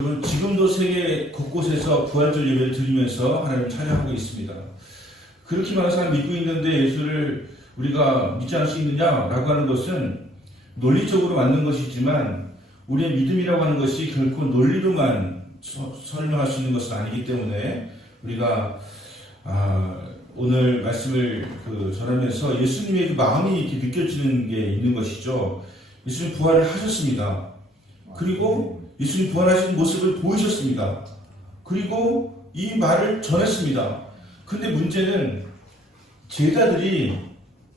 지금도 세계 곳곳에서 부활절 예배를 드리면서 하나님을 찬양하고 있습니다. 그렇게 많은 사람이 믿고 있는데 예수를 우리가 믿지 않을 수 있느냐라고 하는 것은 논리적으로 맞는 것이지만 우리의 믿음이라고 하는 것이 결코 논리로만 설명할 수 있는 것은 아니기 때문에 우리가 오늘 말씀을 전하면서 예수님의 그 마음이 이렇게 느껴지는 게 있는 것이죠. 예수님 부활을 하셨습니다. 그리고 예수님 부활하신 모습을 보이셨습니다. 그리고 이 말을 전했습니다. 근데 문제는 제자들이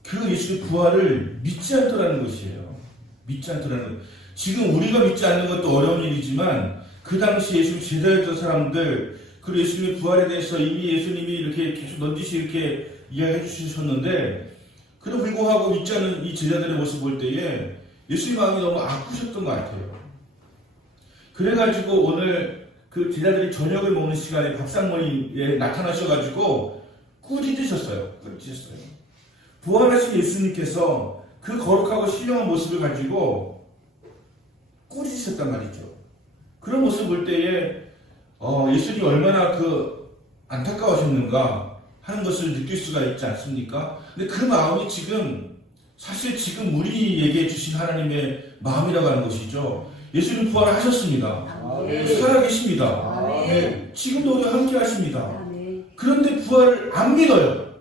그 예수의 부활을 믿지 않더라는 것이에요. 믿지 않더라는 것. 지금 우리가 믿지 않는 것도 어려운 일이지만 그 당시 예수님 제자였던 사람들, 그리고 예수님의 부활에 대해서 이미 예수님이 이렇게 계속 넌지시 이렇게 이야기해 주셨는데, 그래도 불구하고 믿지 않는 이 제자들의 모습을 볼 때에 예수님 마음이 너무 아프셨던 것 같아요. 그래가지고 오늘 그 제자들이 저녁을 먹는 시간에 밥상머리에 나타나셔가지고 꾸짖으셨어요. 부활하신 예수님께서 그 거룩하고 신령한 모습을 가지고 꾸짖으셨단 말이죠. 그런 모습을 볼 때에 예수님이 얼마나 안타까워하셨는가 하는 것을 느낄 수가 있지 않습니까? 근데 그 마음이 사실 지금 우리에게 주신 하나님의 마음이라고 하는 것이죠. 예수님 부활을 하셨습니다. 살아계십니다. 지금도 우리와 함께 하십니다. 그런데 부활을 안 믿어요.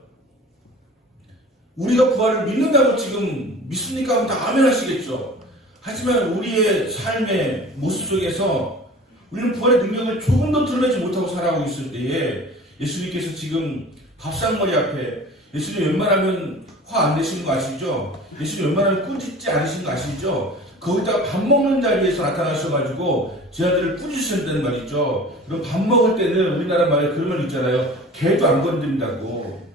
우리가 부활을 믿는다고 지금 믿습니까? 하면 다 아멘 하시겠죠. 하지만 우리의 삶의 모습 속에서 우리는 부활의 능력을 조금도 드러내지 못하고 살아가고 있을 때에 예수님께서 지금 밥상머리 앞에, 예수님 웬만하면 화 안 내시는 거 아시죠? 예수님 웬만하면 꾸짖지 않으시는 거 아시죠? 거기다가 밥 먹는 자리에서 나타나셔가지고 제자들을 꾸짖으셨다는 말이죠. 그럼 밥 먹을 때는 우리나라 말에 그런 말 있잖아요. 개도 안 건드린다고.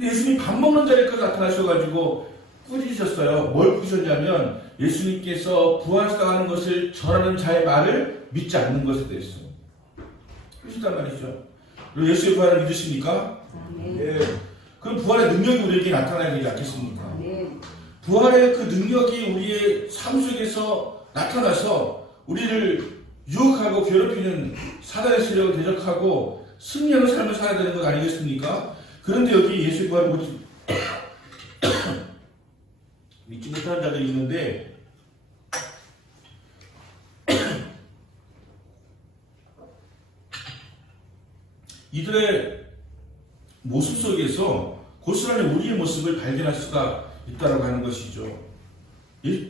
예수님 밥 먹는 자리에까지 나타나셔가지고 꾸짖으셨어요. 뭘 꾸짖었냐면 예수님께서 부활하는 것을 전하는 자의 말을 믿지 않는 것에 대해서 그러셨단 말이죠. 그리고 예수의 부활을 믿으십니까? 네. 그럼 부활의 능력이 우리에게 나타나야 되지 않겠습니까? 부활의 그 능력이 우리의 삶 속에서 나타나서 우리를 유혹하고 괴롭히는 사단의 세력을 대적하고 승리하는 삶을 살아야 되는 것 아니겠습니까? 그런데 여기 예수의 부활을 믿지 못하는 자들이 있는데 이들의 모습 속에서 고스란히 우리의 모습을 발견할 수가 있다라고 하는 것이죠.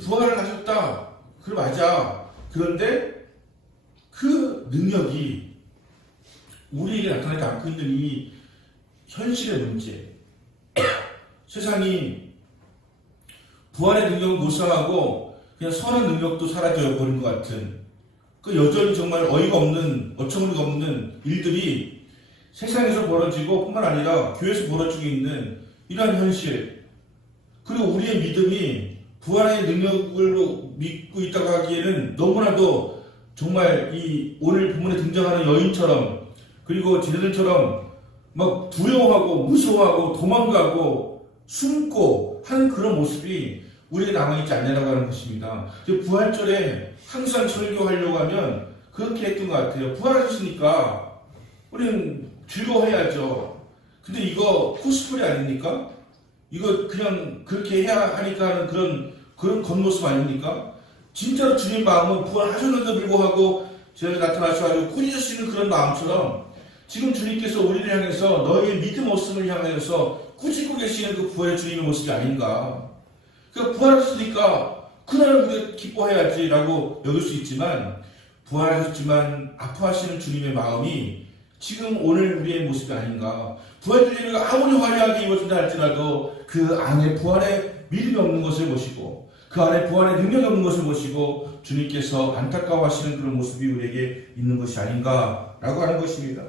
부활을 하셨다. 그래 맞아. 그런데 그 능력이 우리에게 나타나지 않고 있는 이 현실의 문제. 세상이 부활의 능력을 묵상하고 그냥 선한 능력도 사라져 버린 것 같은 여전히 정말 어처구니가 없는 일들이 세상에서 벌어지고 뿐만 아니라 교회에서 벌어지고 있는 이러한 현실, 그리고 우리의 믿음이 부활의 능력으로 믿고 있다고 하기에는 너무나도 정말 이 오늘 본문에 등장하는 여인처럼, 그리고 제자들처럼 막 두려워하고 무서워하고 도망가고 숨고 하는 그런 모습이 우리에게 남아있지 않냐라고 하는 것입니다. 부활절에 항상 설교하려고 하면 그렇게 했던 것 같아요. 부활하셨으니까 우리는 즐거워해야죠. 근데 이거 코스프레 아닙니까? 이거 그냥 그렇게 해야 하니까 하는 그런 겉모습 아닙니까? 진짜로 주님 마음은 부활하셨는데도 불구하고 제가 나타나셔가지고 꾸짖으시는 그런 마음처럼 지금 주님께서 우리를 향해서 너희의 믿음 없음을 향하여서 꾸짖고 계시는 그 부활의 주님의 모습이 아닌가. 그러니까 부활하셨으니까 그날은 우리가 기뻐해야지라고 여길 수 있지만, 부활하셨지만 아파하시는 주님의 마음이 지금 오늘 우리의 모습이 아닌가. 부활주의가 아무리 화려하게 입어진다 할지라도 그 안에 부활의 믿음이 없는 것을 보시고 그 안에 부활의 능력이 없는 것을 보시고 주님께서 안타까워하시는 그런 모습이 우리에게 있는 것이 아닌가라고 하는 것입니다.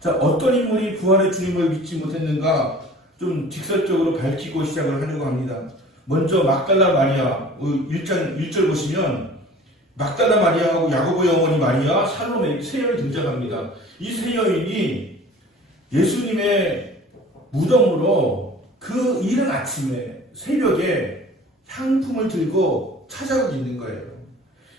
자, 어떤 인물이 부활의 주님을 믿지 못했는가 좀 직설적으로 밝히고 시작을 하려고 합니다. 먼저 막달라 마리아 1절 보시면 막달라 마리아하고 야고보의 어머니 마리아, 살로메 세 여인이 등장합니다. 이 세 여인이 예수님의 무덤으로 그 이른 아침에 새벽에 향품을 들고 찾아가고 있는 거예요.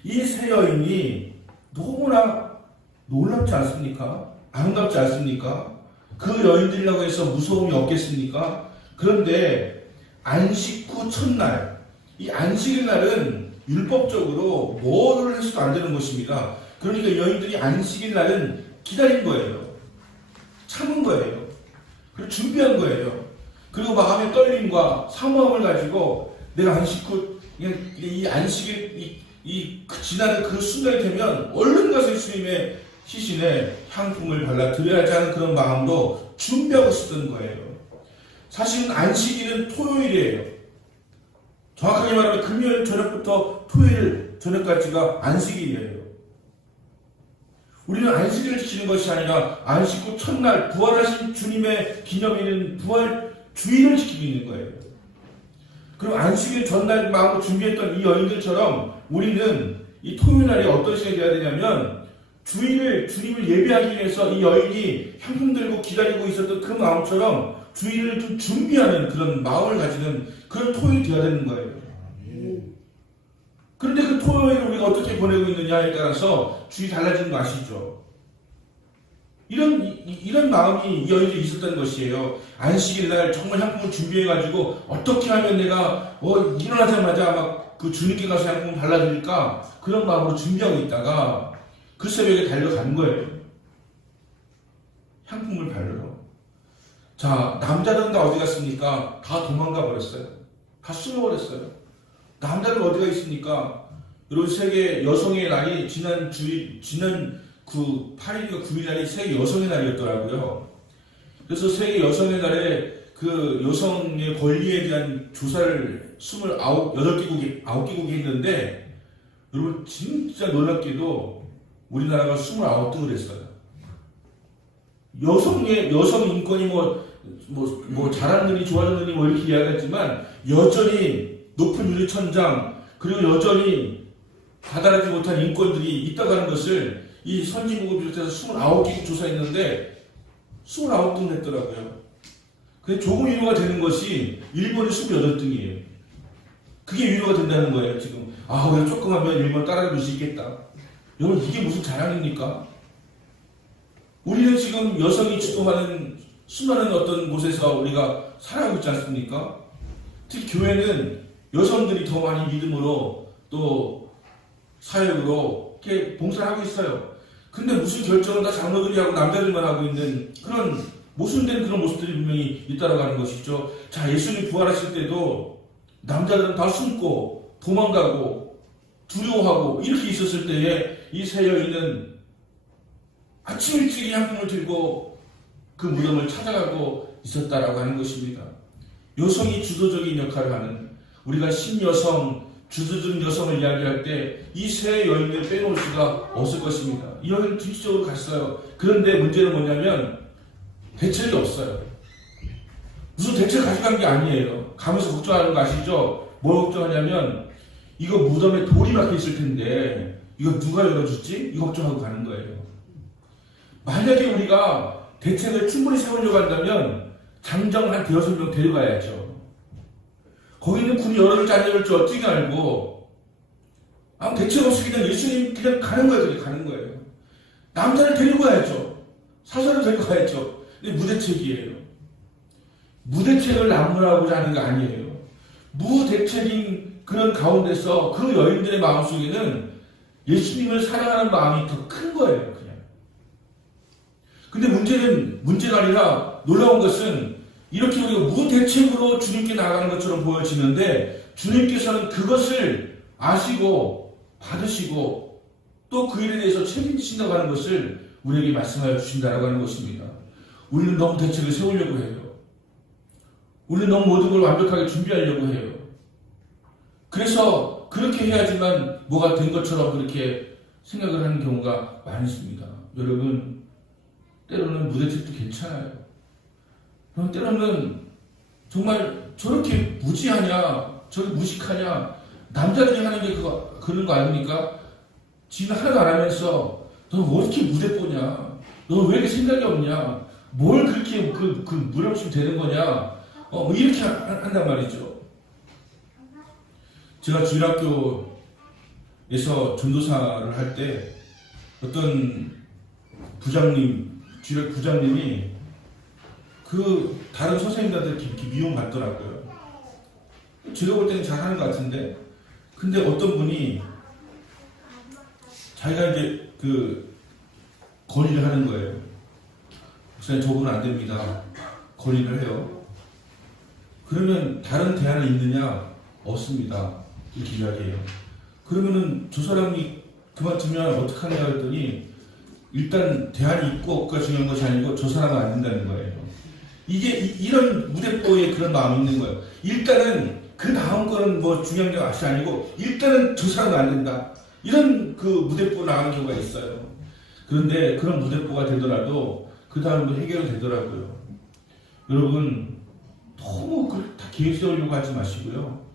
이 세 여인이 너무나 놀랍지 않습니까? 아름답지 않습니까? 그 여인들이라고 해서 무서움이 없겠습니까? 그런데 안식 후 첫날, 이 안식일 날은 율법적으로 뭐를 해서도 안 되는 것입니다. 그러니까 여인들이 안식일 날은 기다린 거예요. 참은 거예요. 그리고 준비한 거예요. 그리고 마음의 떨림과 사모함을 가지고 내가 안식 후 이 안식일 지나는 그 순간이 되면 얼른 가서 예수님의 시신에 향품을 발라 드려야지 하는 그런 마음으로 준비하고 있었던 거예요. 사실은 안식일은 토요일이에요. 정확하게 말하면 금요일 저녁부터 토요일 저녁까지가 안식일이에요. 우리는 안식일을 지키는 것이 아니라 안식 후 첫날 부활하신 주님의 기념일인 부활 주일을 지키고 있는 거예요. 그럼 안식일 전날 마음으로 준비했던 이 여인들처럼 우리는 이 토요일날이 어떤 시간이 되어야 되냐면 주일을 주님을 예배하기 위해서 이 여인이 향품 들고 기다리고 있었던 그 마음처럼 주일을 좀 준비하는 그런 마음을 가지는 그런 토요일이 되어야 되는 거예요. 그런데 그 토요일을 우리가 어떻게 보내고 있느냐에 따라서 주일이 달라지는 거 아시죠? 이런 마음이 이 여인들이 있었던 것이에요. 안식일 날 정말 향품을 준비해가지고 어떻게 하면 내가 일어나자마자 막 그 주님께 가서 향품을 발라드릴까 그런 마음으로 준비하고 있다가 그 새벽에 달려간 거예요. 향품을 바르러. 자, 남자들은 다 어디 갔습니까? 다 도망가 버렸어요. 다 숨어버렸어요. 남자들 어디가 있습니까? 여러분 세계 여성의 날이 지난 그 8일과 9일 날이 세계 여성의 날이었더라고요. 그래서 세계 여성의 날에 그 여성의 권리에 대한 조사를 9개국이 했는데 여러분 진짜 놀랍게도 우리나라가 29등을 했어요. 여성 인권이 잘하느니 좋아졌느니 이렇게 이야기했지만 여전히 높은 유리천장 그리고 여전히 다다르지 못한 인권들이 있다고 하는 것을 이 선진국을 비롯해서 29개국 조사했는데 29등 했더라고요. 근데 조금 위로가 되는 것이 일본이 28등이에요. 그게 위로가 된다는 거예요, 지금. 우리가 조금 하면 일본 따라갈 수 있겠다. 여러분, 이게 무슨 자랑입니까? 우리는 지금 여성이 주도하는 수많은 어떤 곳에서 우리가 살아가고 있지 않습니까? 특히 교회는 여성들이 더 많이 믿음으로 또 사역으로 이렇게 봉사를 하고 있어요. 근데 무슨 결정은 다 장로들이 하고 남자들만 하고 있는 그런 모순된 그런 모습들이 분명히 있다고 하는 것이죠. 자, 예수님 부활하실 때도 남자들은 다 숨고 도망가고 두려워하고 이렇게 있었을 때에 이 세 여인은 아침 일찍 향품을 들고 그 무덤을 찾아가고 있었다라고 하는 것입니다. 여성이 주도적인 역할을 하는 우리가 신여성, 주도적인 여성을 이야기할 때 이 세 여인을 빼놓을 수가 없을 것입니다. 이 여인은 진취적으로 갔어요. 그런데 문제는 뭐냐면 대책이 없어요. 무슨 대책을 가져간 게 아니에요. 가면서 걱정하는 거 아시죠? 뭘 걱정하냐면 이거 무덤에 돌이 박혀 있을 텐데 이거 누가 열어주지? 이 걱정하고 가는 거예요. 만약에 우리가 대책을 충분히 세우려고 한다면 장정 한 5명 데려가야죠. 거기 있는 군이 열어줄지 안 열어줄지 어떻게 알고 대책 없이 그냥 예수님 그냥 가는 거예요. 그냥 가는 거예요. 남자를 데리고 가야죠. 사설을 데리고 가야죠. 근데 무대책이에요. 무대책을 나무라고자 하는 게 아니에요. 무대책인 그런 가운데서 그 여인들의 마음속에는 예수님을 사랑하는 마음이 더 큰 거예요. 그냥. 근데 문제가 아니라 놀라운 것은 이렇게 우리가 무대책으로 주님께 나가는 것처럼 보여지는데 주님께서는 그것을 아시고 받으시고 또 그 일에 대해서 책임지신다고 하는 것을 우리에게 말씀하여 주신다고 하는 것입니다. 우리는 너무 대책을 세우려고 해요. 우리는 너무 모든 걸 완벽하게 준비하려고 해요. 그래서 그렇게 해야지만 뭐가 된 것처럼 그렇게 생각을 하는 경우가 많습니다. 여러분, 때로는 무대책도 괜찮아요. 때로는 정말 저렇게 무지하냐, 저렇게 무식하냐, 남자들이 하는 게 그런 거 아닙니까? 지는 하나도 안 하면서 너는 왜 이렇게 무대뽀냐? 너는 왜 이렇게 생각이 없냐? 뭘 그렇게 무렵쯤 되는 거냐? 이렇게 한단 말이죠. 제가 주일학교에서 전도사를 할 때 어떤 부장님, 주력 부장님이 그 다른 선생님들한테 이렇게 미움받더라고요. 제가 볼 때는 잘하는 것 같은데, 근데 어떤 분이 자기가 이제 그 건의를 하는 거예요. 목사님 저분은 안 됩니다. 건의를 해요. 그러면 다른 대안이 있느냐? 없습니다. 이렇게 이야기해요. 그러면은 저 사람이 그만두면 어떡하냐 했더니 일단 대안이 있고 없고가 중요한 것이 아니고 저 사람은 안 된다는 거예요. 이게 이런 무대뽀에 그런 마음이 있는 거예요. 일단은 그 다음 거는 뭐 중요한 게 아니고 일단은 저 사람은 안 된다. 이런 그 무대뽀 나가는 경우가 있어요. 그런데 그런 무대뽀가 되더라도 그 다음도 해결이 되더라고요. 여러분 너무 다 계획 세우려고 하지 마시고요.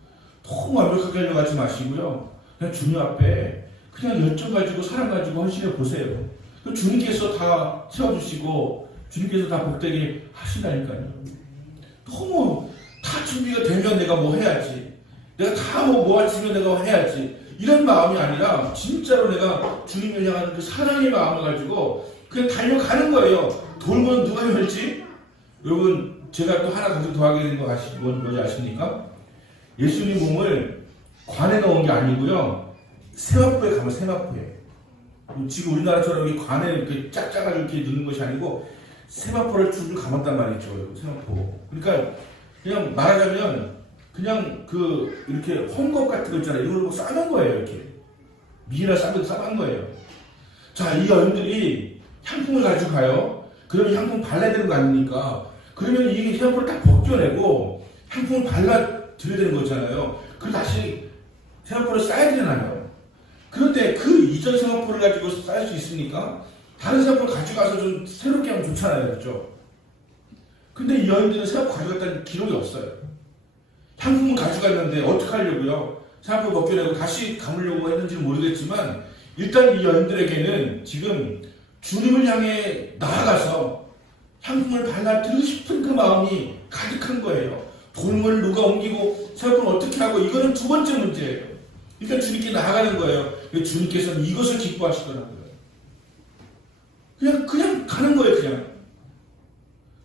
너무 완벽하게 하려고 하지 마시고요. 그냥 주님 앞에 그냥 열정 가지고 사랑 가지고 헌신해 보세요. 주님께서 다 채워주시고 주님께서 다 복되게 하신다니까요. 너무 다 준비가 되면 내가 뭐 해야지. 내가 다 모아지면 내가 해야지. 이런 마음이 아니라 진짜로 내가 주님을 향하는 그 사랑의 마음을 가지고 그냥 달려가는 거예요. 돌면 누가 열지? 여러분 제가 또 하나 더 하게 된 거 뭔지 아십니까? 예수님 몸을 관에 넣은 게 아니고요. 세마포에 가면 세마포에. 지금 우리나라처럼 이 관에 이렇게 짝짝하게 이렇게 넣는 것이 아니고 세마포를 쭉 감았단 말이죠. 세마포. 그러니까 그냥 말하자면 그냥 그 이렇게 헝겊 같은 거 있잖아요. 이걸 싸는 거예요. 이렇게 미나 싸면 싸는 거예요. 자, 이 여인들이 향품을 가지고 가요. 그러면 향품 발라야 되는 거 아닙니까? 그러면 이게 세마포를 딱 벗겨내고 향품을 발라드려야 되는 거잖아요. 그리고 다시 세마포를 싸야 되잖아요. 그런데 그 이전 세마포를 가지고 쌓을 수 있으니까 다른 세마포를 가져가서 좀 새롭게 하면 좋잖아요. 그렇죠? 근데 이 여인들은 세마포 가져갔다는 기록이 없어요. 향품을 가져갔는데 어떻게 하려고요? 세마포 벗겨내고 다시 감으려고 했는지는 모르겠지만 일단 이 여인들에게는 지금 주님을 향해 나아가서 향품을 발라드리고 싶은 그 마음이 가득한 거예요. 돌을 누가 옮기고 세마포를 어떻게 하고 이거는 두 번째 문제예요. 일단 주님께 나아가는 거예요. 주님께서는 이것을 기뻐하시더라고요. 그냥 가는 거예요. 그냥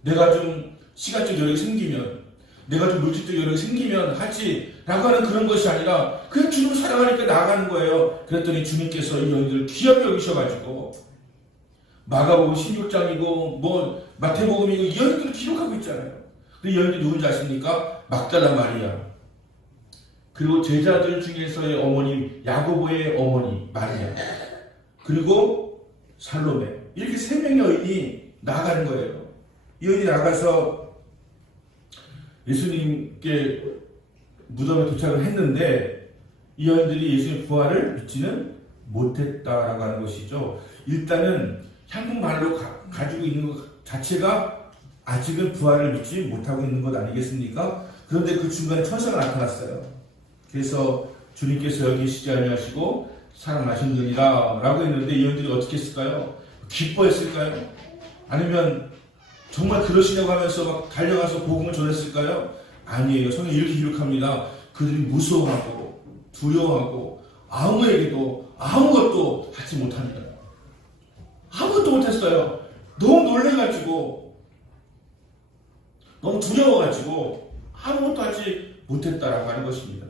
내가 좀 시간적 여력이 생기면, 내가 좀 물질적 여력이 생기면 하지 라고 하는 그런 것이 아니라 그냥 주님을 사랑하니까 나아가는 거예요. 그랬더니 주님께서 이 여인들을 귀하게 여기셔가지고 마가복음 16장이고 뭐 마태복음이고 이 여인들을 기록하고 있잖아요. 이 여인들이 누군지 아십니까? 막달라 마리아, 그리고 제자들 중에서의 어머니 야고보의 어머니 마리아, 그리고 살로메, 이렇게 세 명의 여인이 나가는 거예요. 이 여인이 나가서 예수님께 무덤에 도착을 했는데 이 여인들이 예수님의 부활을 믿지는 못했다라고 하는 것이죠. 일단은 향품 발로 가지고 있는 것 자체가 아직은 부활을 믿지 못하고 있는 것 아니겠습니까? 그런데 그 중간에 천사가 나타났어요. 그래서 주님께서 여기 계시지 아니하시고 살아나셨느니라 라고 했는데 이 여인들이 어떻게 했을까요? 기뻐했을까요? 아니면 정말 그러시냐고 하면서 막 달려가서 복음을 전했을까요? 아니에요. 성경이 이렇게 기록합니다. 그들이 무서워하고 두려워하고 아무에게도 아무것도 하지 못합니다. 아무것도 못했어요. 너무 놀래가지고 너무 두려워가지고 아무것도 하지 못했다라고 하는 것입니다.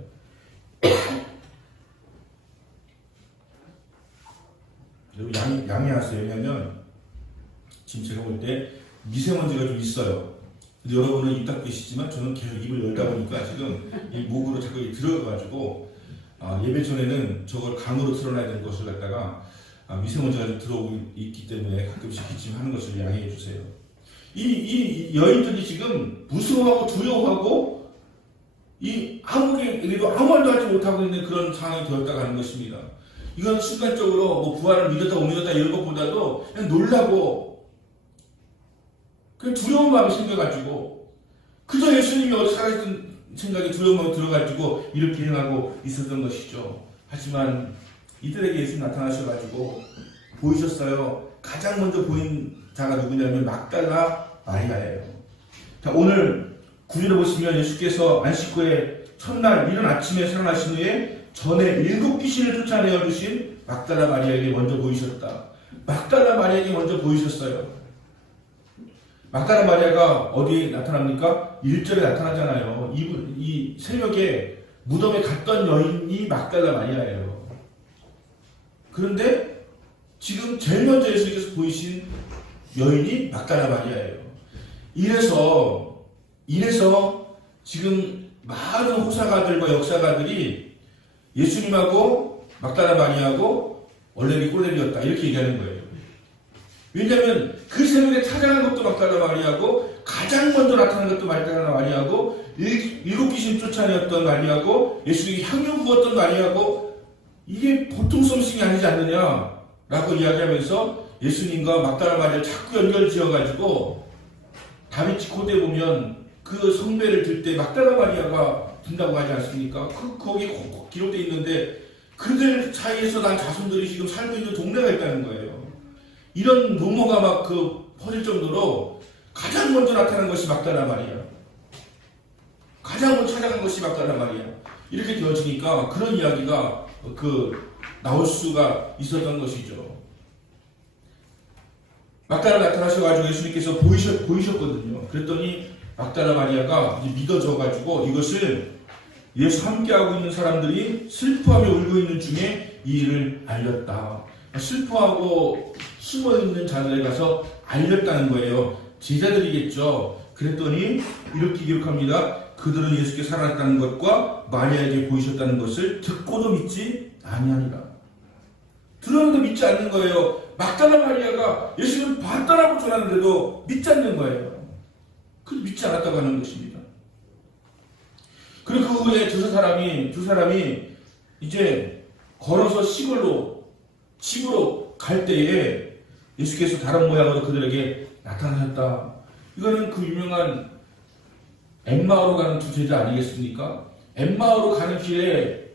여러분 양해하세요. 왜냐하면 지금 제가 볼 때 미세먼지가 좀 있어요. 근데 여러분은 입 닫고 계시지만 저는 계속 입을 열다 보니까 지금 이 목으로 자꾸 들어가가지고 예배 전에는 저걸 강으로 틀어놔야 되는 것을 갖다가 미세먼지가 좀 들어오고 있기 때문에 가끔씩 기침하는 것을 양해해 주세요. 이 여인들이 지금 무서워하고 두려워하고 아무리 아무 말도 하지 못하고 있는 그런 상황이 되었다고 하는 것입니다. 이건 순간적으로 뭐 부활을 믿었다 못 믿었다 이런 것보다도 그냥 놀라고 그냥 두려운 마음이 생겨가지고 그저 예수님이 어디 살아있던 생각이 두려운 마음이 들어가지고 이렇게 행하고 있었던 것이죠. 하지만 이들에게 예수님 나타나셔가지고 보이셨어요. 가장 먼저 보인 자가 누구냐면 막달라 마리아예요. 자, 오늘 구절에 보시면 예수께서 안식 후에 첫날 이른 아침에 살아나신 후에 전에 7 귀신을 쫓아내어 주신 막달라 마리아에게 먼저 보이셨다. 막달라 마리아에게 먼저 보이셨어요. 막달라 마리아가 어디에 나타납니까? 1절에 나타나잖아요. 이 새벽에 무덤에 갔던 여인이 막달라 마리아예요. 그런데 지금 제일 먼저 예수님께서 보이신 여인이 막달라 마리아예요. 이래서 지금 많은 호사가들과 역사가들이 예수님하고 막달라 마리아하고 얼레리 꼴레리였다 이렇게 얘기하는 거예요. 왜냐하면 그 새벽에 찾아간 것도 막달라 마리아고 가장 먼저 나타난 것도 막달라 마리아고 일곱 귀신 쫓아내었던 마리아고 예수님이 향유 부었던 마리아고 이게 보통 솜씨이 아니지 않느냐라고 이야기하면서 예수님과 막달라 마리아를 자꾸 연결 지어가지고 다비치 코드에 보면 그 성배를 들 때 막달라 마리아가 든다고 하지 않습니까? 거기 기록되어 있는데 그들 사이에서 난 자손들이 지금 살고 있는 동네가 있다는 거예요. 이런 루머가 막 퍼질 정도로 가장 먼저 나타난 것이 막달라 마리아. 가장 먼저 찾아간 것이 막달라 마리아. 이렇게 되어지니까 그런 이야기가 나올 수가 있었던 것이죠. 막달라 나타나셔가지고 예수님께서 보이셨거든요. 그랬더니 막달라 마리아가 이제 믿어져가지고 이것을 예수 함께하고 있는 사람들이 슬퍼하며 울고 있는 중에 이 일을 알렸다. 슬퍼하고 숨어있는 자들에 가서 알렸다는 거예요. 제자들이겠죠. 그랬더니 이렇게 기록합니다. 그들은 예수께 살아났다는 것과 마리아에게 보이셨다는 것을 듣고도 믿지 아니하니라. 들었는데 믿지 않는 거예요. 막달라 마리아가 예수님을 봤다라고 전하는데도 믿지 않는 거예요. 그래서 믿지 않았다고 하는 것입니다. 그리고 그 후에 두 사람이 이제 걸어서 집으로 갈 때에 예수께서 다른 모양으로 그들에게 나타나셨다. 이거는 그 유명한 엠마오로 가는 두 제자 아니겠습니까? 엠마오로 가는 길에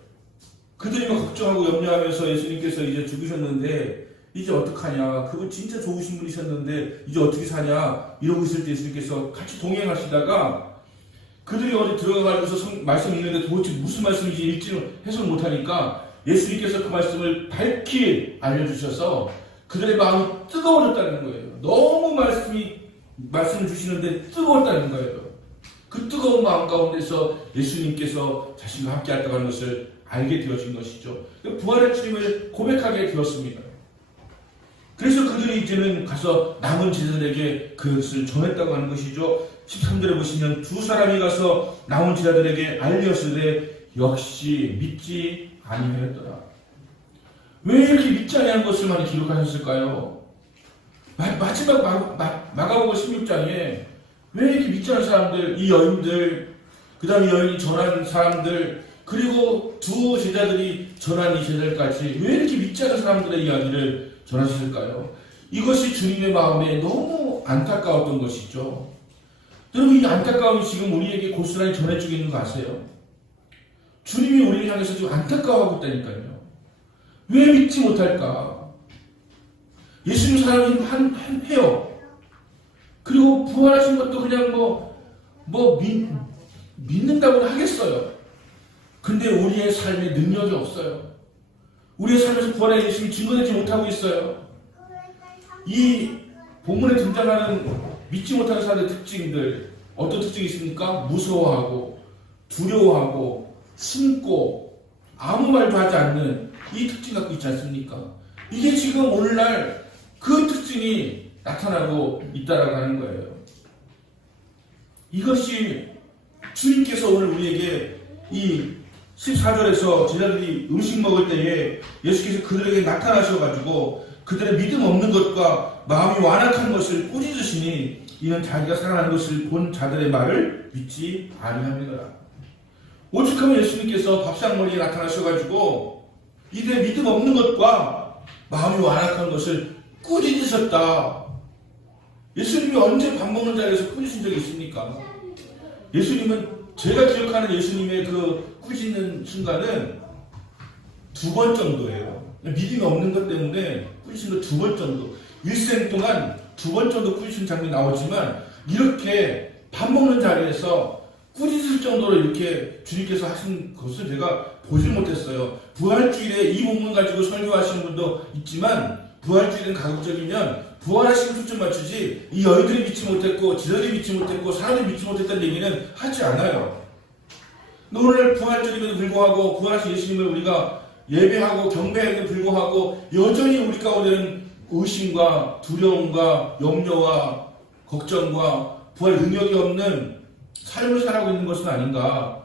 그들이 걱정하고 염려하면서 예수님께서 이제 죽으셨는데 이제 어떡하냐, 그분 진짜 좋으신 분이셨는데 이제 어떻게 사냐 이러고 있을 때 예수님께서 같이 동행하시다가 그들이 어디 들어가면서 말씀 읽는데 도대체 무슨 말씀인지 읽지는 해석 못하니까 예수님께서 그 말씀을 밝히 알려주셔서 그들의 마음이 뜨거워졌다는 거예요. 너무 말씀을 주시는데 뜨거웠다는 거예요. 그 뜨거운 마음 가운데서 예수님께서 자신과 함께 했다고 하는 것을 알게 되어진 것이죠. 부활의 주님을 고백하게 되었습니다. 그래서 그들이 이제는 가서 남은 제자들에게 그것을 전했다고 하는 것이죠. 13절에 보시면 두 사람이 가서 남은 제자들에게 알렸으되 역시 믿지 아니하였더라. 왜 이렇게 믿지 아니하는 것을 많이 기록하셨을까요? 마지막 마가복음 16장에 왜 이렇게 믿지 않은 사람들, 이 여인들, 그 다음에 여인이 전한 사람들, 그리고 두 제자들이 전한 이 제자들까지 왜 이렇게 믿지 않은 사람들의 이야기를 전하셨을까요? 이것이 주님의 마음에 너무 안타까웠던 것이죠. 여러분, 이 안타까움이 지금 우리에게 고스란히 전해주고 있는 거 아세요? 주님이 우리를 향해서 지금 안타까워하고 있다니까요. 왜 믿지 못할까? 예수님 사랑이 해요. 그리고 부활하신 것도 그냥 믿는다고는 하겠어요. 근데 우리의 삶에 능력이 없어요. 우리의 삶에서 부활의 예수님이 증거되지 못하고 있어요. 이 본문에 등장하는 믿지 못하는 사람의 특징들, 어떤 특징이 있습니까? 무서워하고 두려워하고 숨고 아무 말도 하지 않는 이 특징 갖고 있지 않습니까? 이게 지금 오늘날 그 특징이 나타나고 있다라고 하는 거예요. 이것이 주님께서 오늘 우리에게 이 14절에서 제자들이 음식 먹을 때에 예수께서 그들에게 나타나셔가지고 그들의 믿음 없는 것과 마음이 완악한 것을 꾸짖으시니 이는 자기가 살아나는 것을 본 자들의 말을 믿지 아니합니다. 오죽하면 예수님께서 밥상머리에 나타나셔가지고 이들의 믿음 없는 것과 마음이 완악한 것을 꾸짖으셨다. 예수님이 언제 밥 먹는 자리에서 꾸짖으신 적이 있습니까? 예수님은 제가 기억하는 예수님의 그 꾸짖는 순간은 2번 정도예요. 믿음이 없는 것 때문에 꾸짖은 거 2번 정도. 일생 동안 2번 정도 꾸짖은 장면이 나오지만 이렇게 밥 먹는 자리에서 꾸짖을 정도로 이렇게 주님께서 하신 것을 제가 보질 못했어요. 부활주일에 이 본문 가지고 설교하시는 분도 있지만 부활주의는 가급적이면 부활하시는 초점 맞추지 이 너희들이 믿지 못했고 지들이 믿지 못했고 사람들이 믿지 못했다는 얘기는 하지 않아요. 오늘 부활절임에도 불구하고 부활하신 예수님을 우리가 예배하고 경배에도 불구하고 여전히 우리 가운데는 의심과 두려움과 염려와 걱정과 부활 능력이 없는 삶을 살아가고 있는 것은 아닌가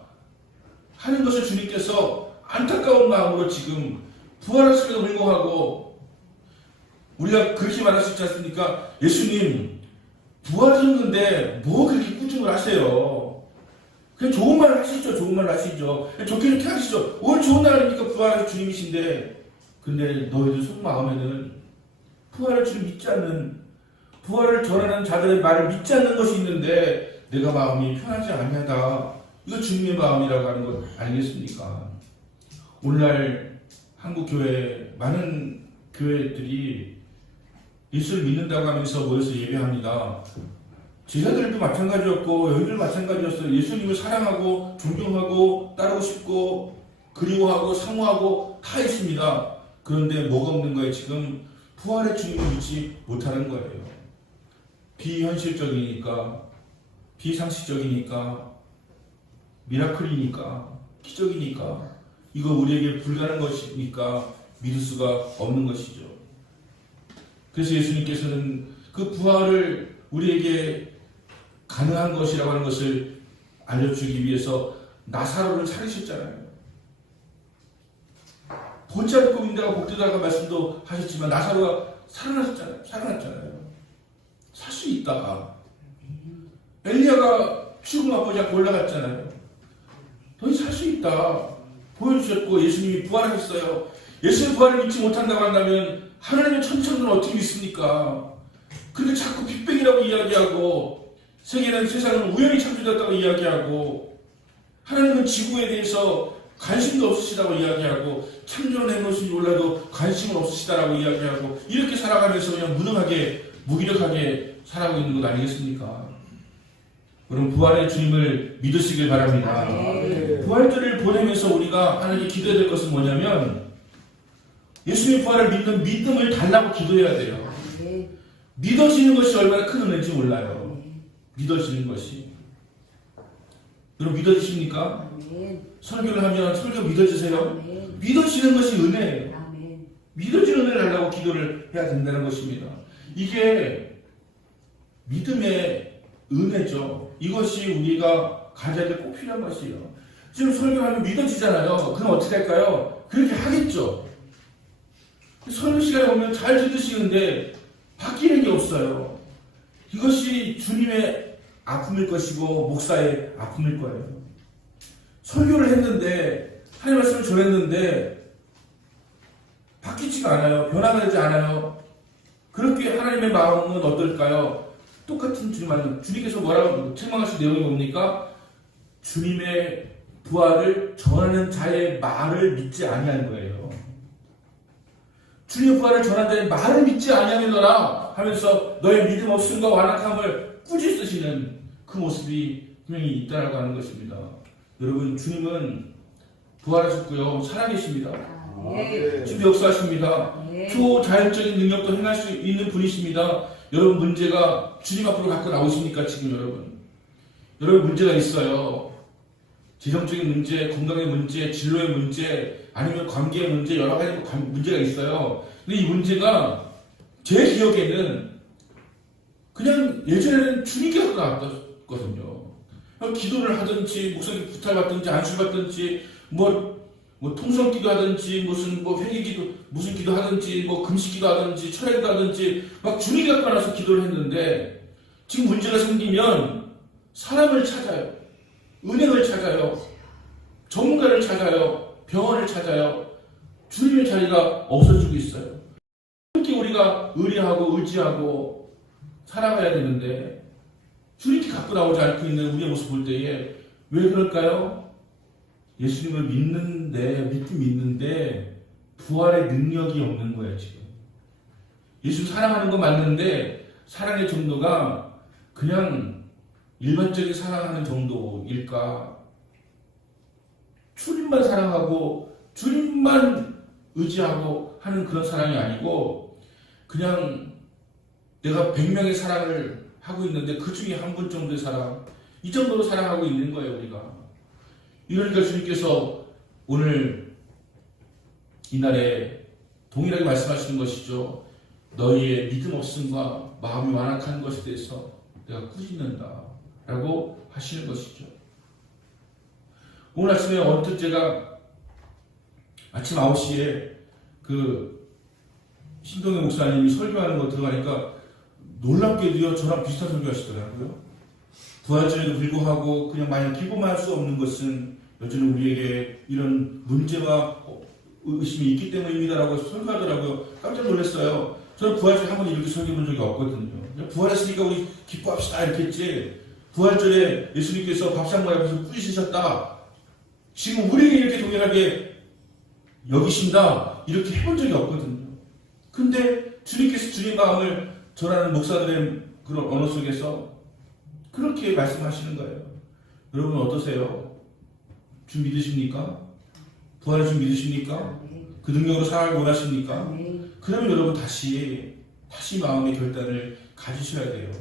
하는 것을 주님께서 안타까운 마음으로 지금 부활하심에도 불구하고 우리가 그렇게 말할 수 있지 않습니까? 예수님 부활하셨는데 뭐 그렇게 꾸중을 하세요? 그냥 좋은 말 하시죠. 좋은 말 하시죠. 좋게 하시죠. 오늘 좋은 날 아닙니까? 부활하신 주님이신데 근데 너희들 속마음에는 부활을 주님 믿지 않는 부활을 전하는 자들의 말을 믿지 않는 것이 있는데 내가 마음이 편하지 않냐다. 이거 주님의 마음이라고 하는 것 아니겠습니까? 오늘날 한국 교회 많은 교회들이 예수를 믿는다고 하면서 모여서 예배합니다. 제자들도 마찬가지였고 여인들 마찬가지였어요. 예수님을 사랑하고 존경하고 따르고 싶고 그리워하고 사모하고 다 있습니다. 그런데 뭐가 없는 거예요? 지금 부활의 주님을 믿지 못하는 거예요. 비현실적이니까 비상식적이니까 미라클이니까 기적이니까 이거 우리에게 불가능한 것이니까 믿을 수가 없는 것이죠. 그래서 예수님께서는 그 부활을 우리에게 가능한 것이라고 하는 것을 알려주기 위해서 나사로를 살리셨잖아요. 본치 않고 믿다가 복되다가 말씀도 하셨지만 나사로가 살아났잖아요. 살 수 있다가 엘리야가 죽음 앞에 자꾸 올라갔잖아요. 너희 살 수 있다 보여주셨고 예수님이 부활하셨어요. 예수님 부활을 믿지 못한다고 한다면 하나님의 천천을 어떻게 믿습니까? 근데 자꾸 빅뱅이라고 이야기하고 세상은 우연히 창조되었다고 이야기하고 하나님은 지구에 대해서 관심도 없으시다고 이야기하고 창조는 해놓으신지 몰라도 관심은 없으시다라고 이야기하고 이렇게 살아가면서 그냥 무능하게 무기력하게 살아가고 있는 것 아니겠습니까? 그럼 부활의 주님을 믿으시길 바랍니다. 부활절을 보내면서 우리가 하나님께 기도해야 될 것은 뭐냐면 예수님의 부활을 믿는 믿음을 달라고 기도해야 돼요. 믿어지는 것이 얼마나 큰 은혜인지 몰라요. 믿어지는 것이. 여러분 믿어지십니까? 설교를 하면 설교 믿어지세요? 믿어지는 것이 은혜예요. 믿어지는 은혜를 달라고 기도를 해야 된다는 것입니다. 이게 믿음의 은혜죠. 이것이 우리가 가져야 될 꼭 필요한 것이에요. 지금 설교하면 믿어지잖아요. 그럼 어떻게 할까요? 그렇게 하겠죠. 설교 시간에 오면 잘 들으시는데 바뀌는 게 없어요. 이것이 주님의 아픔일 것이고 목사의 아픔일 거예요. 설교를 했는데 하나님 말씀을 전했는데 바뀌지가 않아요. 변화가 되지 않아요. 그렇게 하나님의 마음은 어떨까요? 똑같은 주님 말씀. 주님께서 뭐라고 책망하신 내용이 뭡니까? 주님의 부활을 전하는 자의 말을 믿지 아니하는 거예요. 주님의 부활을 전하는 자의 말을 믿지 아니하느라 하면서 너의 믿음 없음과 완악함을 꾸짖으시는 그 모습이 분명히 있다라고 하는 것입니다. 여러분 주님은 부활하셨고요. 살아계십니다. 지금 역사하십니다. 초자연적인 능력도 행할 수 있는 분이십니다. 여러분 문제가 주님 앞으로 갖고 나오십니까? 지금 여러분 문제가 있어요. 재정적인 문제, 건강의 문제, 진로의 문제, 아니면 관계의 문제, 여러 가지 문제가 있어요. 근데 이 문제가 제 기억에는 그냥 예전에는 주님께 갖고 나왔거든요. 기도를 하든지, 목사님 부탁받든지, 안수받든지, 통성기도 하든지, 회개기도, 무슨 기도 하든지, 금식기도 하든지, 철회기도 하든지, 막 주님께 갖고 나와서 기도를 했는데, 지금 문제가 생기면 사람을 찾아요. 은행을 찾아요. 전문가를 찾아요. 병원을 찾아요. 주님의 자리가 없어지고 있어요. 이렇게 우리가 의뢰하고 의지하고 살아가야 되는데 주님께 갖고 나오지 않고 있는 우리의 모습 볼 때에 왜 그럴까요? 예수님을 믿긴 믿는데 부활의 능력이 없는 거예요. 지금 예수님 사랑하는 건 맞는데 사랑의 정도가 그냥 일반적인 사랑하는 정도일까? 주님만 사랑하고 주님만 의지하고 하는 그런 사랑이 아니고 그냥 내가 100명의 사랑을 하고 있는데 그 중에 한 분 정도의 사랑, 이 정도로 사랑하고 있는 거예요, 우리가. 이러니까 주님께서 오늘 이날에 동일하게 말씀하시는 것이죠. 너희의 믿음 없음과 마음이 완악한 것에 대해서 내가 꾸짖는다 라고 하시는 것이죠. 오늘 아침에 언뜻 제가 아침 9시에 그 신동엽 목사님이 설교하는 거 들어가니까 놀랍게도요, 저랑 비슷한 설교 하시더라고요. 부활절에도 불구하고 그냥 마냥 기고만 할 수 없는 것은 여전히 우리에게 이런 문제와 의심이 있기 때문입니다라고 설교하더라고요. 깜짝 놀랐어요. 저는 부활절에 한 번 이렇게 설교해 본 적이 없거든요. 부활했으니까 우리 기뻐합시다 이렇게 했지, 부활절에 예수님께서 밥상머리 앞에서 꾸짖으셨다, 지금 우리에게 이렇게 동일하게 여기신다, 이렇게 해본 적이 없거든요. 근데 주님께서 주님 마음을 전하는 목사들의 그런 언어 속에서 그렇게 말씀하시는 거예요. 여러분 어떠세요? 주 믿으십니까? 부활의 주 믿으십니까? 그 능력으로 살아가기 원하십니까? 그러면 여러분 다시 마음의 결단을 가지셔야 돼요.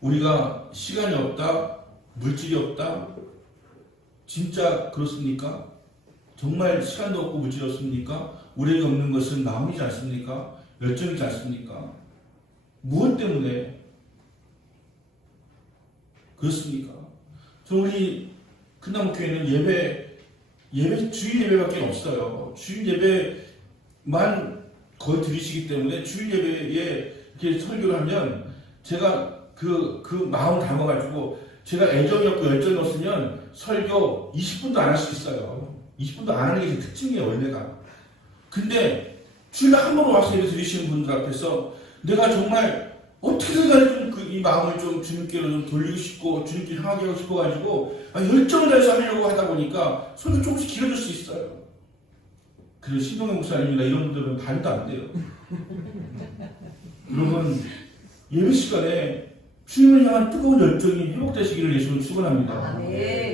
우리가 시간이 없다, 물질이 없다, 진짜 그렇습니까? 정말 시간도 없고 물질이 없습니까? 우리에게 없는 것은 마음이지 않습니까? 열정이지 않습니까? 무엇 때문에 그렇습니까? 우리 큰나무교회는 예배 주일 예배밖에 없어요. 주일 예배만 거의 드리시기 때문에 주일 예배에 이렇게 설교를 하면 제가 그 마음 담아가지고 제가 애정이 없고 열정이 없으면 설교 20분도 안 할 수 있어요. 20분도 안 하는 게 제 특징이에요, 원래가. 근데 주일에 한 번 와서 예배 드리시는 분들 앞에서 내가 정말 어떻게든 간에 이 마음을 좀 주님께로 좀 돌리고 싶고 주님께 향하게 하고 싶어가지고 열정을 다해서 하려고 하다 보니까 설교 조금씩 길어질 수 있어요. 그래서 신동엽 목사님이나 이런 분들은 반도 안 돼요. 여러분 예배 시간에 주님을 향한 뜨거운 열정이 회복되시기를 예수는 축원합니다.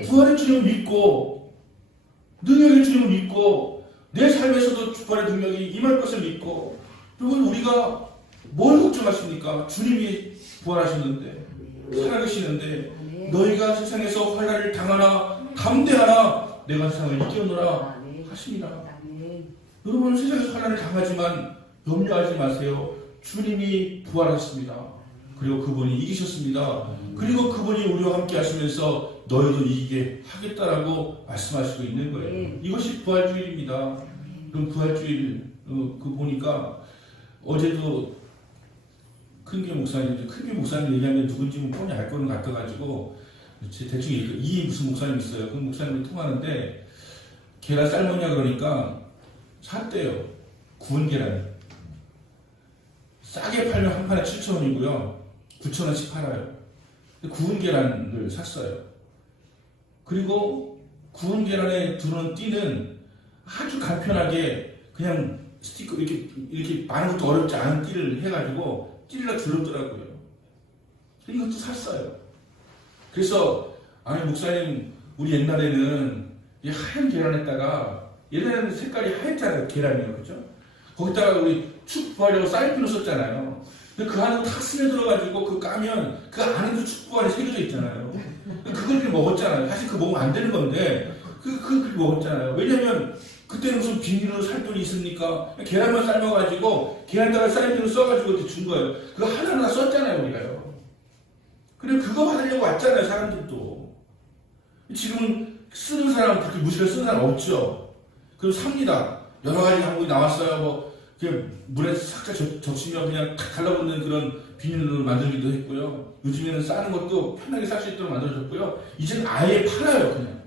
부활의 주님을 믿고 능력의 주님을 믿고 내 삶에서도 부활의 능력이 임할 것을 믿고, 여러분 우리가 뭘 걱정하십니까? 주님이 부활하셨는데 살아계시는데 너희가 세상에서 환난을 당하나 담대하나 내가 세상을 이겨노라 하시니라. 여러분 세상에서 환난을 당하지만 염려하지 마세요. 주님이 부활하셨습니다. 그리고 그분이 이기셨습니다. 그리고 그분이 우리와 함께 하시면서 너희도 이기게 하겠다라고 말씀하시고 있는 거예요. 이것이 부활주일입니다. 그럼 부활주일 보니까 어제도 큰교 목사님 얘기하면 누군지 뻔히 알 거는 같아가지고 대충 이 무슨 목사님 있어요. 그 목사님을 통하는데 계란 삶았냐 그러니까 샀대요. 구운 계란. 싸게 팔면 한 판에 7,000원이고요. 9,000원씩 팔아요. 구운 계란을 샀어요. 그리고 구운 계란에 두는 띠는 아주 간편하게 그냥 스티커 이렇게 많은 것도 어렵지 않은 띠를 해가지고 띠를 둘렀더라고요. 이것도 샀어요. 그래서 아니 목사님 우리 옛날에는 이 하얀 계란에다가 옛날에는 색깔이 하얗잖아요. 계란이요. 그렇죠? 거기다가 우리 축부하려고 사이펜을 썼잖아요. 근데 그 안에 탁 스며들어가지고 그 까면 그 안에도 축부안이 새겨져 있잖아요. 그걸 이렇게 먹었잖아요. 사실 그거 먹으면 안 되는 건데 그렇게 먹었잖아요. 왜냐면 그때는 무슨 비닐로 살 돈이 있습니까? 계란만 삶아가지고 계란에다가 사이펜을 써가지고 이렇게 준 거예요. 그거 하나하나 썼잖아요. 우리가요. 그리고 그거 받으려고 왔잖아요. 사람들도. 지금은 쓰는 사람 그렇게 무식하게 쓰는 사람 없죠. 그럼 삽니다. 여러 가지 방법이 나왔어요. 뭐 물에 살짝 적시면 그냥 탁 달라붙는 그런 비닐로 만들기도 했고요. 요즘에는 싸는 것도 편하게 살 수 있도록 만들어졌고요. 이제는 아예 팔아요. 그냥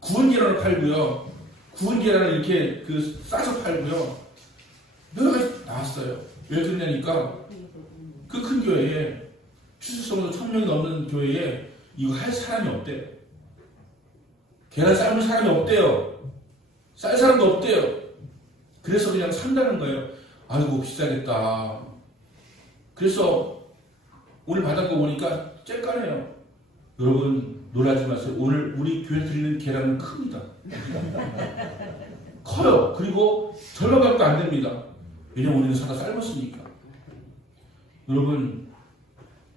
구운 계란을 팔고요. 구운 계란을 이렇게 싸서 팔고요. 여러 가지 나왔어요. 왜 그러냐니까 그 큰 교회에 추수성도 1,000명이 넘는 교회에 이거 할 사람이 없대요. 계란 삶을 사람이 없대요. 쌀 사람도 없대요. 그래서 그냥 산다는 거예요. 아이고 비싸겠다. 그래서 오늘 받은 거 보니까 쬐까네요. 여러분 놀라지 마세요. 오늘 우리 교회 드리는 계란은 큽니다. 커요. 그리고 절반밖에 안 됩니다. 왜냐면 우리는 사다 삶았으니까. 여러분,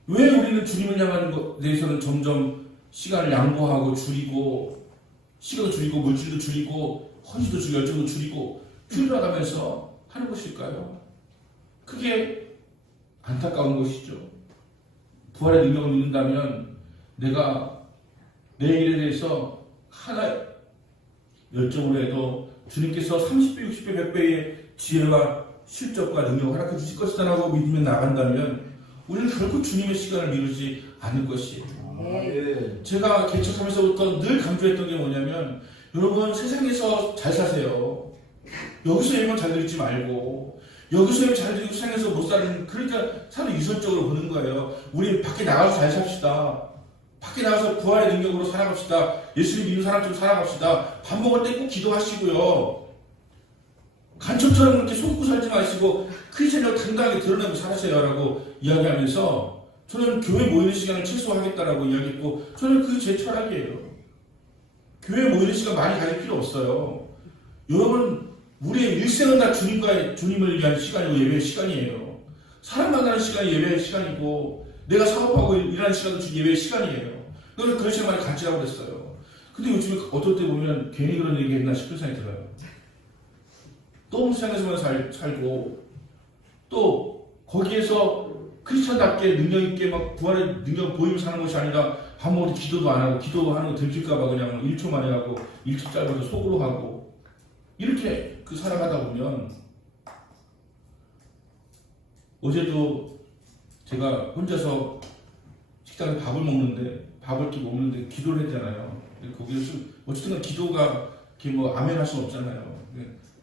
왜 우리는 주님을 향하는 것에 대해서는 점점 시간을 양보하고 줄이고, 시간도 줄이고, 물질도 줄이고, 헌신도 줄이고, 열정도 줄이고, 줄여나가면서 하는 것일까요? 그게 안타까운 것이죠. 부활의 능력을 믿는다면 내가 내 일에 대해서 하나 열정으로 해도 주님께서 30배, 60배, 100배의 지혜와 실적과 능력을 허락해 주실 것이다라고 믿으며 나간다면 우리는 결국 주님의 시간을 미루지 않을 것이에요. 제가 개척하면서부터 늘 강조했던 게 뭐냐면 여러분 세상에서 잘 사세요. 여기서 예만 잘 들지 말고 여기서 예만 잘 들고 세상에서 못 사는 그러니까 사람 유선적으로 보는 거예요. 우리 밖에 나가서 잘 삽시다. 밖에 나가서 부활의 능력으로 살아갑시다. 예수님 믿는 사람처럼 살아갑시다. 밥 먹을 때 꼭 기도하시고요. 간첩처럼 그렇게 속고 살지 마시고 크리스천을 당당하게 드러내고 살으세요라고 이야기하면서 저는 교회 모이는 시간을 최소화하겠다라고 이야기했고 저는 그게 제 철학이에요. 교회 모이는 시간 많이 가질 필요 없어요. 여러분 우리의 일생은 다 주님을 위한 시간이고 예배의 시간이에요. 사람 만나는 시간이 예배의 시간이고 내가 사업하고 일하는 시간도 예배의 시간이에요. 그래서 그런 시간 많이 가지라고 그랬어요. 근데 요즘에 어떨 때 보면 괜히 그런 얘기 했나 싶은 생각이 들어요. 너무 세상에서만 살고 또 거기에서 크리스천답게 능력있게 막 부활의 능력 보이면서 사는 것이 아니라 밥 먹을 때 기도도 안 하고 기도하는 거 들킬까봐 그냥 1초 만에 하고 1초 짧아서 속으로 하고 이렇게 살아가다 보면 어제도 제가 혼자서 식당에 밥을 먹는데 기도를 했잖아요. 거기서 어쨌든 기도가 이렇게 뭐 아멘 할 수는 없잖아요.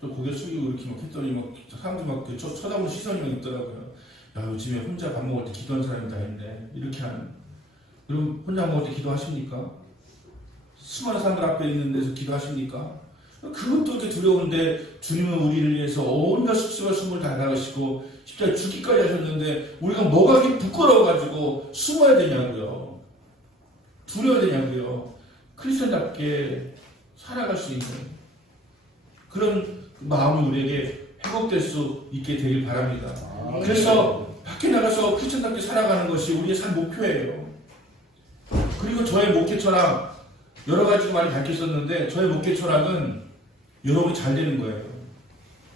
또 고개 숙이고 이렇게 막 했더니 막 사람들이 막 쳐다보는 시선이 막 있더라고요. 야, 요즘에 혼자 밥 먹을 때 기도하는 사람이 다 있네. 이렇게 하는. 그럼 혼자 먹을 때 기도하십니까? 수많은 사람들 앞에 있는 데서 기도하십니까? 그것도 이렇게 두려운데 주님은 우리를 위해서 온갖 숙소와 숨을 다 나가시고 십자가에 죽기까지 하셨는데 우리가 뭐가 이렇게 부끄러워가지고 숨어야 되냐고요. 두려워야 되냐고요. 크리스천답게 살아갈 수 있는 그런 마음이 우리에게 회복될 수 있게 되길 바랍니다. 그래서 밖에 나가서 크리스천답게 살아가는 것이 우리의 삶 목표예요. 그리고 저의 목회 철학 여러 가지로 많이 밝혔었는데 저의 목회 철학은 여러분이 잘 되는 거예요.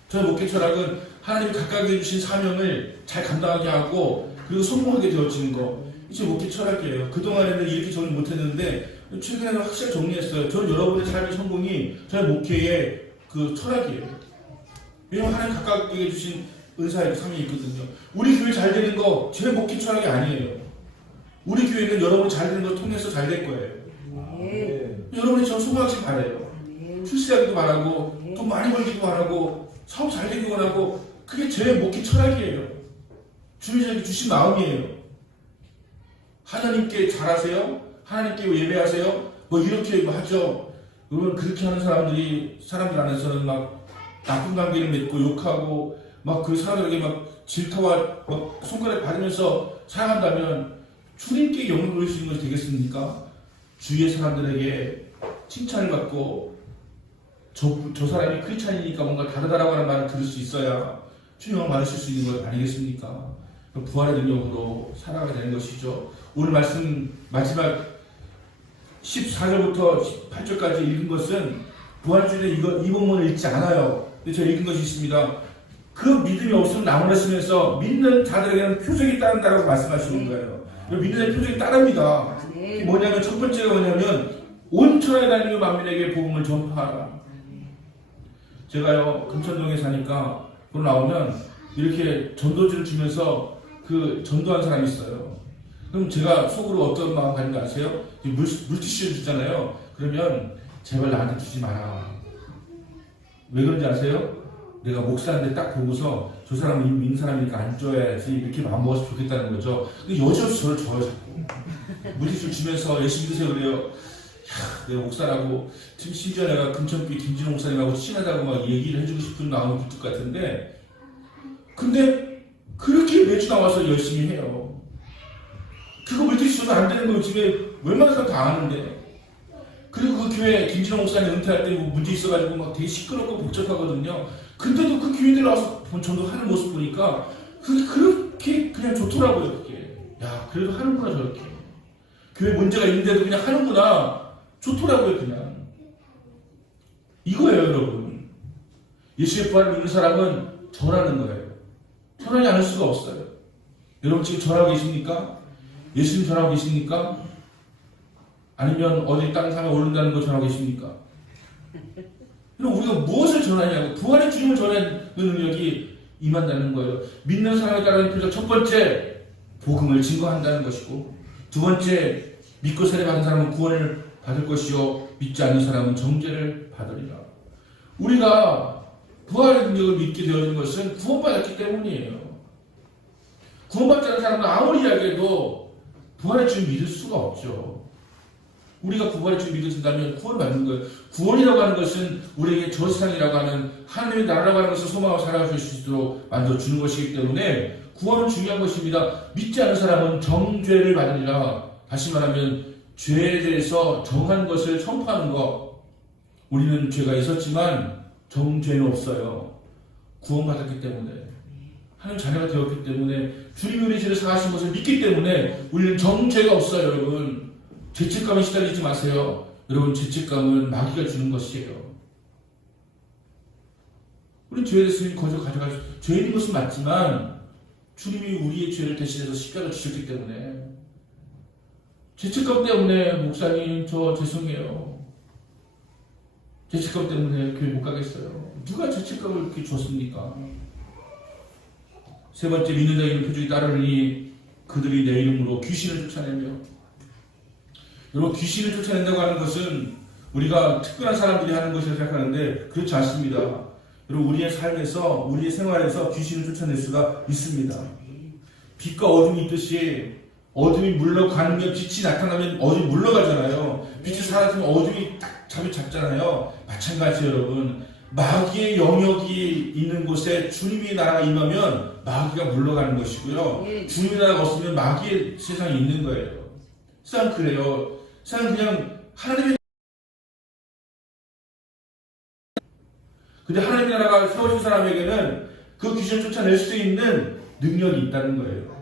저의 목회 철학은 하나님이 각각에 주신 사명을 잘 감당하게 하고 그리고 성공하게 되어지는 거. 이게 목회 철학이에요. 그동안에는 이렇게 정리 못했는데 최근에는 확실히 정리했어요. 저는 여러분의 삶의 성공이 저의 목회의 그 철학이에요. 왜냐하면 하나님 각각에게 주신 은사의 사명이 있거든요. 우리 교회 잘 되는 거 제 목회 철학이 아니에요. 우리 교회는 여러분 잘 되는 걸 통해서 잘 될 거예요. 여러분이 저 소망하길 바래요. 출세하기도 바라고 돈 많이 벌기도 바라고 사업 잘 되기도 바라고 그게 제 목회 철학이에요. 주님이 저에게 주신 마음이에요. 하나님께 잘하세요? 하나님께 예배하세요? 뭐 이렇게 하죠. 그러면 그렇게 하는 사람들 안에서는 막 나쁜 관계를 맺고 욕하고 막 그 사람들에게 막 질타와 막 손가락 받으면서 살아간다면 주님께 영광을 돌리시는 것이 되겠습니까? 주위의 사람들에게 칭찬을 받고 저 사람이 크리스찬이니까 뭔가 다르다라고 하는 말을 들을 수 있어야 주님을 받으실 수 있는 것 아니겠습니까? 부활의 능력으로 살아가야 되는 것이죠. 오늘 말씀 마지막 14절부터 18절까지 읽은 것은 부활주일에 이 본문을 읽지 않아요. 근데 제가 읽은 것이 있습니다. 그 믿음이 없으면 나무라시면서 믿는 자들에게는 표적이 따른다라고 말씀하시는 거예요. 믿는 자의 표적이 따릅니다. 뭐냐면 첫 번째가 뭐냐면 온 천하에 다니는 만민에게 복음을 전파하라. 제가요 금천동에 사니까 그거 나오면 이렇게 전도지를 주면서 그 전도한 사람이 있어요. 그럼 제가 속으로 어떤 마음 가진 거 아세요? 물티슈를 주잖아요. 그러면 제발 나한테 주지 마라. 왜 그런지 아세요? 내가 목사인데 딱 보고서 저 사람은 이미 믿는 사람이니까 안 줘야지 이렇게 마음 먹어서 좋겠다는 거죠. 근데 여지없이 저를 줘요 자꾸. 물티슈 주면서 열심히 드세요 그래요. 야, 내가 목사라고 지금 심지어 내가 금천교회 김진호 목사님하고 친하다고 막 얘기를 해주고 싶은 마음이 굴뚝 같은데 근데 그렇게 매주 나와서 열심히 해요. 그거 물티슈 줘서 안 되는 거 요즘에 웬만한 사람 다 아는데 그리고 그 교회 김진호 목사님 은퇴할 때 뭐 문제 있어가지고 막 되게 시끄럽고 복잡하거든요. 근데도 그 교회들 와서 전도 하는 모습 보니까 그게 그렇게 그냥 좋더라고요. 그게 야 그래도 하는구나 저렇게 교회 문제가 있는데도 그냥 하는구나 좋더라고요. 그냥 이거예요 여러분. 예수의 부활을 믿는 사람은 전하는 거예요. 전하지 않을 수가 없어요. 여러분 지금 전하고 계십니까? 예수님 전하고 계십니까? 아니면 어디 다른 산에 오른다는 거 전하고 계십니까? 그럼 우리가 무엇을 전하냐고 부활의 주님을 전하는 능력이 임한다는 거예요. 믿는 사람에 따른 표적 첫 번째 복음을 증거한다는 것이고 두 번째 믿고 세례받은 사람은 구원을 받을 것이요 믿지 않는 사람은 정죄를 받으리라. 우리가 부활의 능력을 믿게 되어진 것은 구원받았기 때문이에요. 구원받지 않은 사람은 아무리 이야기해도 부활의 주님 믿을 수가 없죠. 우리가 구원의 주님 믿어진다면 구원받는 거예요. 구원이라고 하는 것은 우리에게 저 세상이라고 하는 하나님의 나라라고 하는 것을 소망하고 살아갈 수 있도록 만들어주는 것이기 때문에 구원은 중요한 것입니다. 믿지 않은 사람은 정죄를 받으리라. 다시 말하면 죄에 대해서 정한 것을 선포하는 것. 우리는 죄가 있었지만 정죄는 없어요. 구원받았기 때문에 하나님 자녀가 되었기 때문에 주님이 우리 죄를 사하신 것을 믿기 때문에 우리는 정죄가 없어요. 여러분 죄책감에 시달리지 마세요. 여러분 죄책감은 마귀가 주는 것이에요. 우리는 죄에 대해서 거저 가져갈 수 죄인 것은 맞지만 주님이 우리의 죄를 대신해서 십자가를 주셨기 때문에 죄책감 때문에 목사님 저 죄송해요. 죄책감 때문에 교회 못 가겠어요. 누가 죄책감을 이렇게 줬습니까? 세 번째 믿는 자 이름 표적이 따르니 그들이 내 이름으로 귀신을 쫓아내며 여러분 귀신을 쫓아낸다고 하는 것은 우리가 특별한 사람들이 하는 것이라고 생각하는데 그렇지 않습니다. 여러분 우리의 삶에서 우리의 생활에서 귀신을 쫓아낼 수가 있습니다. 빛과 어둠이 있듯이 어둠이 물러가는 게 빛이 나타나면 어둠이 물러가잖아요. 빛이 사라지면 어둠이 딱 잡잖아요. 마찬가지예요 여러분. 마귀의 영역이 있는 곳에 주님의 나라가 임하면 마귀가 물러가는 것이고요. 주님의 나라가 없으면 마귀의 세상이 있는 거예요. 세상 그래요. 세상 그냥 하나님의 근데 하나님의 나라가 세워진 사람에게는 그 귀신을 쫓아낼 수 있는 능력이 있다는 거예요.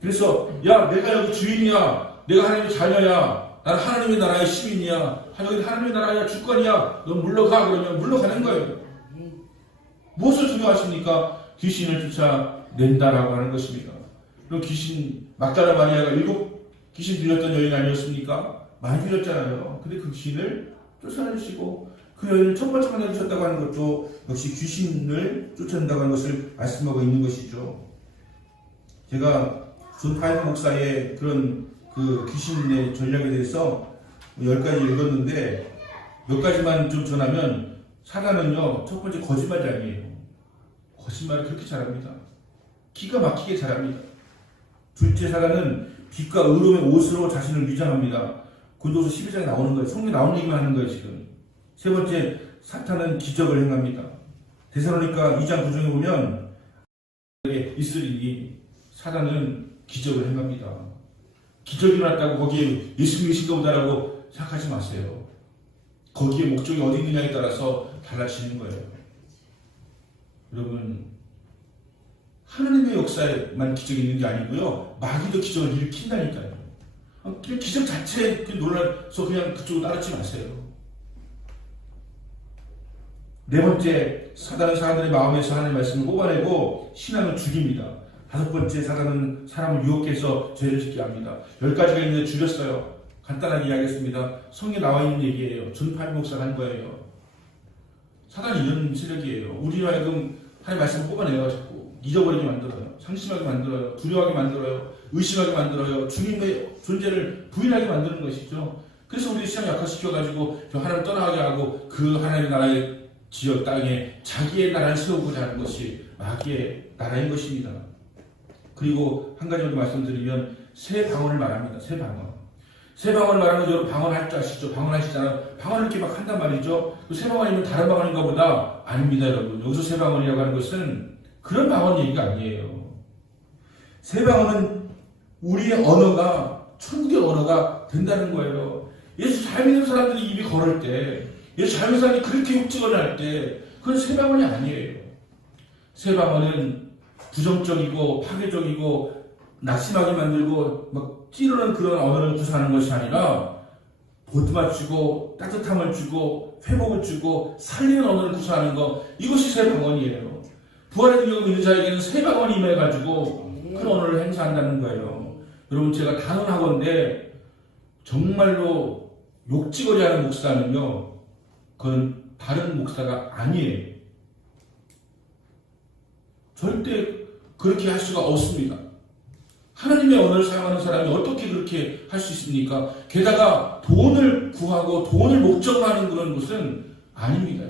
그래서 야 내가 여기 주인이야. 내가 하나님의 자녀야. 나는 하나님의 나라의 시민이야. 여기 하나님의 나라야 주권이야. 넌 물러가. 그러면 물러가는 거예요. 무엇을 두려워하십니까? 귀신을 쫓아낸다라고 하는 것입니다. 그리고 귀신 막달라 마리아가 7 귀신 들렸던 여인 아니었습니까? 많이 들렸잖아요. 근데 그 귀신을 쫓아내시고 그 여인을 첫 번째 만나주셨다고 하는 것도 역시 귀신을 쫓아낸다고 하는 것을 말씀하고 있는 것이죠. 제가 존 파이머 목사의 그런 그 귀신의 전략에 대해서 10가지 읽었는데 몇 가지만 좀 전하면 사단은요 첫 번째 거짓말장이에요. 거짓말을 그렇게 잘합니다. 기가 막히게 잘합니다. 둘째 사단은 빛과 의로움의 옷으로 자신을 위장합니다. 고린도서 12장에 나오는 거예요. 성경에 나오는 얘기만 하는 거예요 지금. 세 번째 사탄은 기적을 행합니다. 데살로니가 2장 9장에 보면 있으리니 사단은 기적을 행합니다. 기적이 일어났다고 거기에 예수님이 계신가 보다라고 생각하지 마세요. 거기에 목적이 어디 있느냐에 따라서 달라지는 거예요. 여러분 하나님의 역사에만 기적이 있는 게 아니고요. 마귀도 기적을 일으킨다니까요. 그냥 기적 자체에 놀라서 그냥 그쪽으로 따르지 마세요. 네 번째, 사단은 사람들의 마음에서 하나님의 말씀을 뽑아내고 신앙을 죽입니다. 다섯 번째, 사단은 사람을 유혹해서 죄를 짓게 합니다. 10가지가 있는데 줄였어요. 간단하게 이야기했습니다. 성경에 나와 있는 얘기예요. 존 파이머 목사가 한 거예요. 사단이 이런 세력이에요. 우리 하여금 하나님의 말씀을 뽑아내요. 자꾸 잊어버리게 만들어요. 상심하게 만들어요. 두려워하게 만들어요. 의심하게 만들어요. 주님의 존재를 부인하게 만드는 것이죠. 그래서 우리 신앙 약화시켜가지고 하나님 떠나가게 하고 그 하나님의 나라의 지역 땅에 자기의 나라를 세우고자 하는 것이 마귀의 나라인 것입니다. 그리고 한 가지 더 말씀드리면 새 방언을 말합니다. 새 방언. 새 방언을 말하는 거 여러분 방언할 줄 아시죠? 방언하시잖아요. 방언을 이렇게 막 한단 말이죠. 새 방언이면 다른 방언인가 보다. 아닙니다 여러분. 여기서 새 방언이라고 하는 것은 그런 방언 얘기가 아니에요. 새 방언은 우리의 언어가 천국의 언어가 된다는 거예요. 예수 잘 믿는 사람들이 입이 걸을 때 예수 잘 믿는 사람들이 그렇게 욕직을 할 때 그건 새 방언이 아니에요. 새 방언은 부정적이고 파괴적이고 낙심하게 만들고 막 찌르는 그런 언어를 구사하는 것이 아니라 보듬어주고 따뜻함을 주고 회복을 주고 살리는 언어를 구사하는 것, 이것이 새 방언이에요. 부활의 능력을 믿는 자에게는 새 방언이 임해가지고 그 언어를 행사한다는 거예요. 여러분, 제가 단언하건대 정말로 욕지거리 하는 목사는요, 그건 다른 목사가 아니에요. 절대 그렇게 할 수가 없습니다. 하나님의 언어를 사용하는 사람이 어떻게 그렇게 할 수 있습니까? 게다가 돈을 구하고 돈을 목적으로 하는 그런 것은 아닙니다.